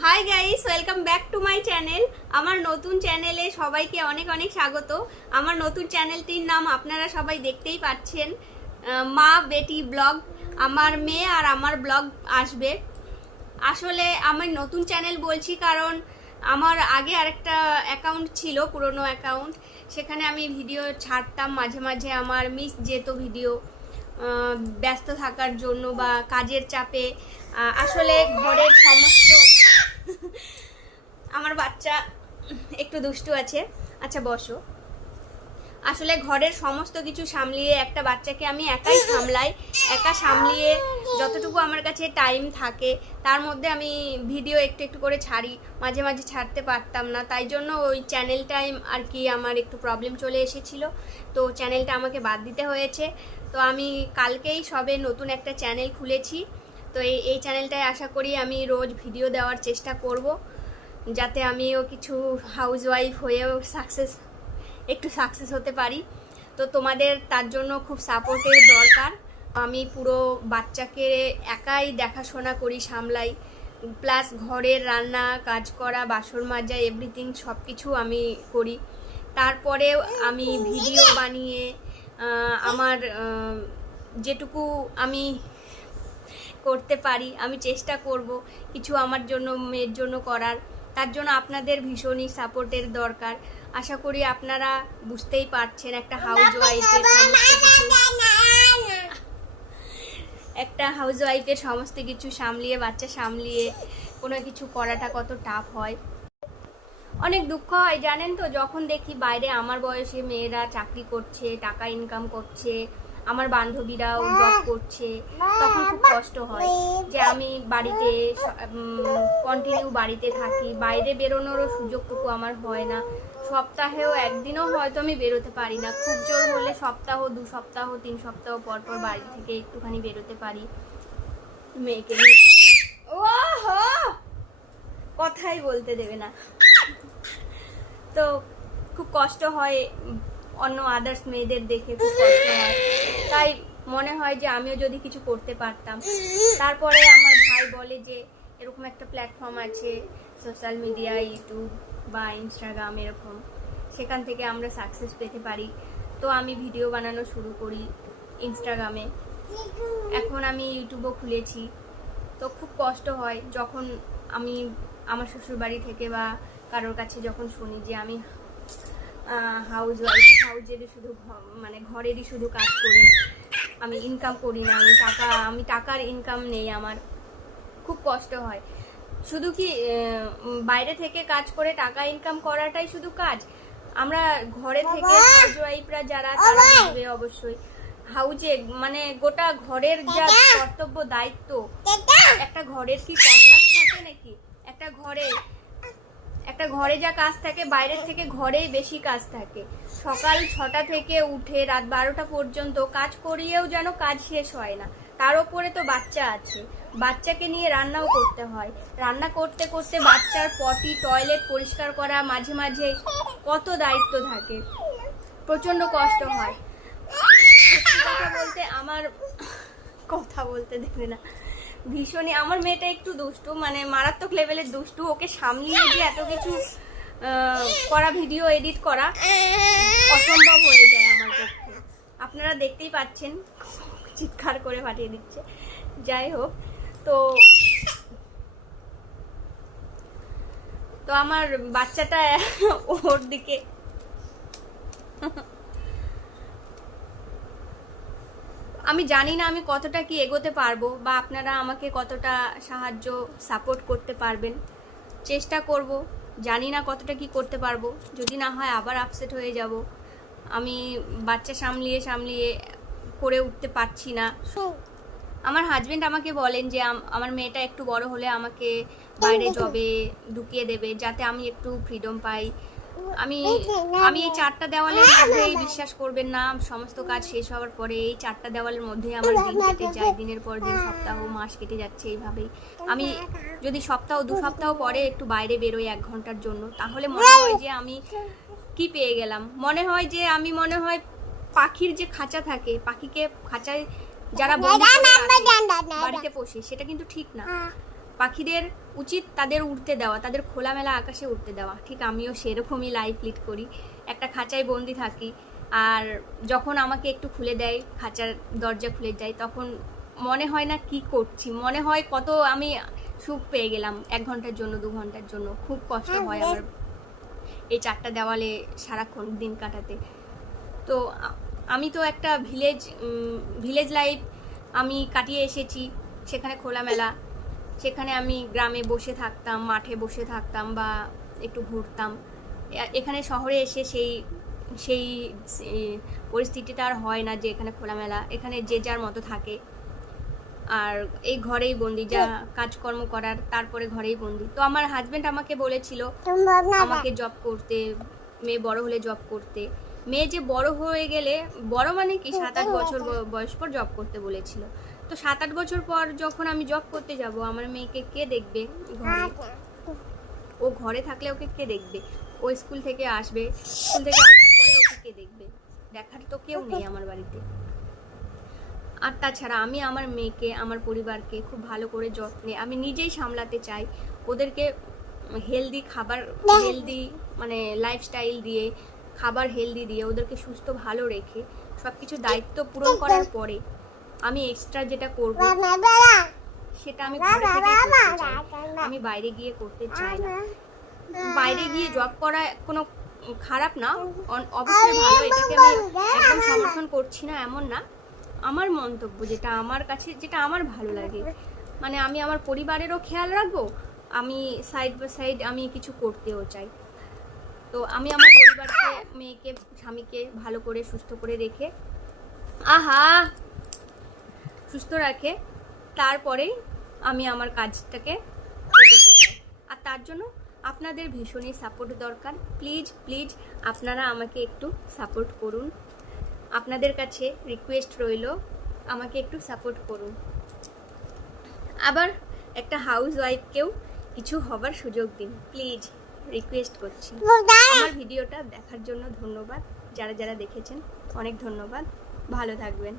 Hi guys, welcome back to my channel. আমার নতুন চ্যানেলে সবাইকে অনেক অনেক স্বাগত। আমার নতুন চ্যানেলটির নাম আপনারা সবাই দেখতেই পাচ্ছেন, মা বেটি ব্লগ। আমার মেয়ে আর আমার ব্লগ আসবে। আসলে আমি নতুন চ্যানেল বলছি কারণ আমার আগে আরেকটা অ্যাকাউন্ট ছিল, পুরনো অ্যাকাউন্ট। সেখানে আমি ভিডিও ছাড়তাম, মাঝে মাঝে আমার মিস যেত ভিডিও, ব্যস্ত থাকার জন্য বা কাজের চাপে। আসলে ঘরের সমস্ত আমার বাচ্চা একটু দুষ্টু আছে। আচ্ছা বসো। আসলে ঘরের সমস্ত কিছু সামলিয়ে একটা বাচ্চাকে আমি একাই সামলাই। একা সামলিয়ে যতটুকু আমার কাছে টাইম থাকে তার মধ্যে আমি ভিডিও একটু একটু করে ছাড়ি, মাঝে মাঝে ছাড়তে পারতাম না। তাই জন্য ওই চ্যানেলটাই আর কি আমার একটু প্রবলেম চলে এসেছিলো, তো চ্যানেলটা আমাকে বাদ দিতে হয়েছে। তো আমি কালকেই সবে নতুন একটা চ্যানেল খুলেছি। তো এই চ্যানেলটায় আশা করি আমি রোজ ভিডিও দেওয়ার চেষ্টা করব, যাতে আমিও কিছু হাউসওয়াইফ হয়েও একটু সাকসেস হতে পারি। তো তোমাদের তার জন্য খুব সাপোর্টের দরকার। আমি পুরো বাচ্চাকে একাই দেখাশোনা করি, সামলাই, প্লাস ঘরের রান্না, কাজ করা, বাসন মাজা, এভরিথিং সব কিছু আমি করি। তারপরেও আমি ভিডিও বানিয়ে আমার যেটুকু আমি করতে পারি আমি চেষ্টা করব কিছু আমার জন্য, মেয়ের জন্য করার। তার জন্য আপনাদের ভীষণই সাপোর্টের দরকার। আশা করি আপনারা বুঝতেই পারছেন একটা হাউসওয়াইফের সমস্ত কিছু সামলিয়ে, বাচ্চা সামলিয়ে কোনো কিছু করাটা কত টাফ হয়। অনেক দুঃখ হয় জানেন তো, যখন দেখি বাইরে আমার বয়সী মেয়েরা চাকরি করছে, টাকা ইনকাম করছে, আমার বান্ধবীরাও জব করছে, তখন খুব কষ্ট হয় যে আমি বাড়িতে কন্টিনিউ বাড়িতে থাকি, বাইরে বেরোনোরও সুযোগটুকু আমার হয় না। সপ্তাহেও একদিনও হয়তো আমি বেরোতে পারি না, খুব জোর হলে সপ্তাহ, 2 সপ্তাহ, 3 সপ্তাহ পর পর বাড়ি থেকে একটুখানি বেরোতে পারি মেয়েকে নিয়ে। ওহো, কথাই বলতে দেবে না। তো খুব কষ্ট হয়, অন্য আদার্স মেয়েদের দেখে খুব কষ্ট হয়। তাই মনে হয় যে আমিও যদি কিছু করতে পারতাম। তারপরে আমার ভাই বলে যে এরকম একটা প্ল্যাটফর্ম আছে সোশ্যাল মিডিয়া, ইউটিউব বা ইনস্টাগ্রাম, এরকম, সেখান থেকে আমরা সাকসেস পেতে পারি। তো আমি ভিডিও বানানো শুরু করি ইনস্টাগ্রামে, এখন আমি ইউটিউবও খুলেছি। তো খুব কষ্ট হয় যখন আমি আমার শ্বশুরবাড়ি থেকে বা কারোর কাছে যখন শুনি যে আমি হাউজেরই শুধু, মানে ঘরেরই শুধু কাজ করি, আমি ইনকাম করি না, আমি টাকার ইনকাম নেই আমার। খুব কষ্ট হয়। শুধু কি বাইরে থেকে কাজ করে টাকা ইনকাম করাটাই শুধু কাজ? আমরা ঘরে থেকে হাউসওয়াইফরা যারা, তারা বুঝবে অবশ্যই। হাউজে মানে গোটা ঘরের যা কর্তব্য, দায়িত্ব, একটা ঘরের কি কম কাজ থাকে নাকি? একটা ঘরে যা কাজ থাকে, বাইরের থেকে ঘরেই বেশি কাজ থাকে। সকাল 6টা থেকে উঠে রাত 12টা পর্যন্ত কাজ করিয়েও যেন কাজ শেষ হয় না। তার উপরে তো বাচ্চা আছে, বাচ্চাকে নিয়ে রান্নাও করতে হয়। রান্না করতে করতে বাচ্চার পটি, টয়লেট পরিষ্কার করা, মাঝে মাঝে কত দায়িত্ব থাকে, প্রচন্ড কষ্ট হয়। কথা বলতে আমার কথা বলতে দেবে না, ভীষণই। আমার মেয়েটা একটু দুষ্টু, মানে মারাত্মক লেভেলের দুষ্টু। ওকে সামলিয়ে যে এত কিছু করা, ভিডিও এডিট করা অসম্ভব হয়ে যায় আমার পক্ষে। আপনারা দেখতেই পাচ্ছেন, চিৎকার করে পাঠিয়ে দিচ্ছে। যাই হোক, তো আমার বাচ্চাটা ওর দিকে আমি জানি না আমি কতটা কি এগোতে পারবো, বা আপনারা আমাকে কতটা সাহায্য, সাপোর্ট করতে পারবেন। চেষ্টা করব, জানি না কতটা কি করতে পারবো। যদি না হয় আবার আপসেট হয়ে যাব। আমি বাচ্চা সামলিয়ে করে উঠতে পারছি না। আমার হাজবেন্ড আমাকে বলেন যে আমার মেয়েটা একটু বড় হলে আমাকে বাইরে জবে ঢুকিয়ে দেবে, যাতে আমি একটু ফ্রিডম পাই। আমি এই 4টা দেওয়ালের মধ্যেই, বিশ্বাস করবেন না, সমস্ত কাজ শেষ হওয়ার পরে এই 4টা দেওয়ালের মধ্যেই আমার দিন কেটে যায়, দিনের পর দিন, সপ্তাহ, মাস কেটে যাচ্ছে এইভাবেই। আমি যদি 2 সপ্তাহ পরে একটু বাইরে বেরোই 1 ঘন্টার জন্য, তাহলে মনে হয় যে আমি কি পেয়ে গেলাম। মনে হয় পাখির যে খাঁচা থাকে, পাখিকে খাঁচায় যারা বন্দি করে বাড়িতে পোষে, সেটা কিন্তু ঠিক না। পাখিদের উচিত তাদের উড়তে দেওয়া, তাদের খোলামেলা আকাশে উড়তে দেওয়া। ঠিক আমিও সেরকমই লাইফ লিড করি, একটা খাঁচায় বন্দি থাকি। আর যখন আমাকে একটু খুলে দেয়, খাঁচার দরজা খুলে দেয়, তখন মনে হয় না কি করছি, মনে হয় কত আমি সুখ পেয়ে গেলাম 1 ঘন্টার জন্য 2 ঘন্টার জন্য। খুব কষ্ট হয় আমার এই 4টা দেওয়ালে সারাক্ষণ দিন কাটাতে। তো আমি তো একটা ভিলেজ লাইফ আমি কাটিয়ে এসেছি, সেখানে খোলামেলা, সেখানে আমি গ্রামে বসে থাকতাম, মাঠে বসে থাকতাম বা একটু ঘুরতাম। এখানে শহরে এসে সেই পরিস্থিতিটা আর হয় না যে এখানে খোলামেলা, এখানে যে যার মতো থাকে। আর এই ঘরেই বন্দি, যা কাজকর্ম করার তারপরে ঘরেই বন্দি। তো আমার হাজবেন্ড আমাকে বলেছিল আমাকে জব করতে, মেয়ে বড় হলে জব করতে। মেয়ে যে বড় হয়ে গেলে, বড় মানে কি 7-8 বছর বয়স পর জব করতে বলেছিল। তো 7-8 বছর পর যখন আমি জব করতে যাব, আমার মেয়েকে কে দেখবে ঘরে? ও ঘরে থাকলে ওকে কে দেখবে? ও স্কুল থেকে আসবে, স্কুল থেকে আসার পরে ওকে কে দেখবে? দেখার তো কেউ নেই আমার বাড়িতে। আর তাছাড়া আমি আমার মেয়েকে, আমার পরিবারকে খুব ভালো করে যত্নে আমি নিজেই সামলাতে চাই। ওদেরকে হেলদি খাবার, হেলদি মানে লাইফস্টাইল দিয়ে, খাবার হেলদি দিয়ে, ওদেরকে সুস্থ ভালো রেখে সব কিছু দায়িত্ব পূরণ করার পরে আমি এক্সট্রা যেটা করব সেটা আমি ঘরে থেকে করতে চাই, আমি বাইরে গিয়ে করতে চাই না। বাইরে গিয়ে জব করা কোনো খারাপ না, অবশ্যই ভালো, এটাকে আমি একদম সমর্থন করছি না এমন না। আমার মন্তব্য যেটা আমার কাছে, যেটা আমার ভালো লাগে, মানে আমি আমার পরিবারেরও খেয়াল রাখবো, আমি সাইড বাই সাইড আমি কিছু করতেও চাই। তো আমি আমার পরিবারকে, মেয়েকে, স্বামীকে ভালো করে সুস্থ করে রেখে, সুস্থ রাখে তারপরেই আমি আমার কাজটাকে এগোতে চাই। আর তার জন্য আপনাদের ভীষণই সাপোর্ট দরকার। প্লিজ প্লিজ আপনারা আমাকে একটু সাপোর্ট করুন। আপনাদের কাছে রিকোয়েস্ট রইল, আমাকে একটু সাপোর্ট করুন। আবার একটা হাউস ওয়াইফকেও কিছু হবার সুযোগ দিন, প্লিজ রিকোয়েস্ট করছি। আমার ভিডিওটা দেখার জন্য ধন্যবাদ, যারা যারা দেখেছেন অনেক ধন্যবাদ। ভালো থাকবেন।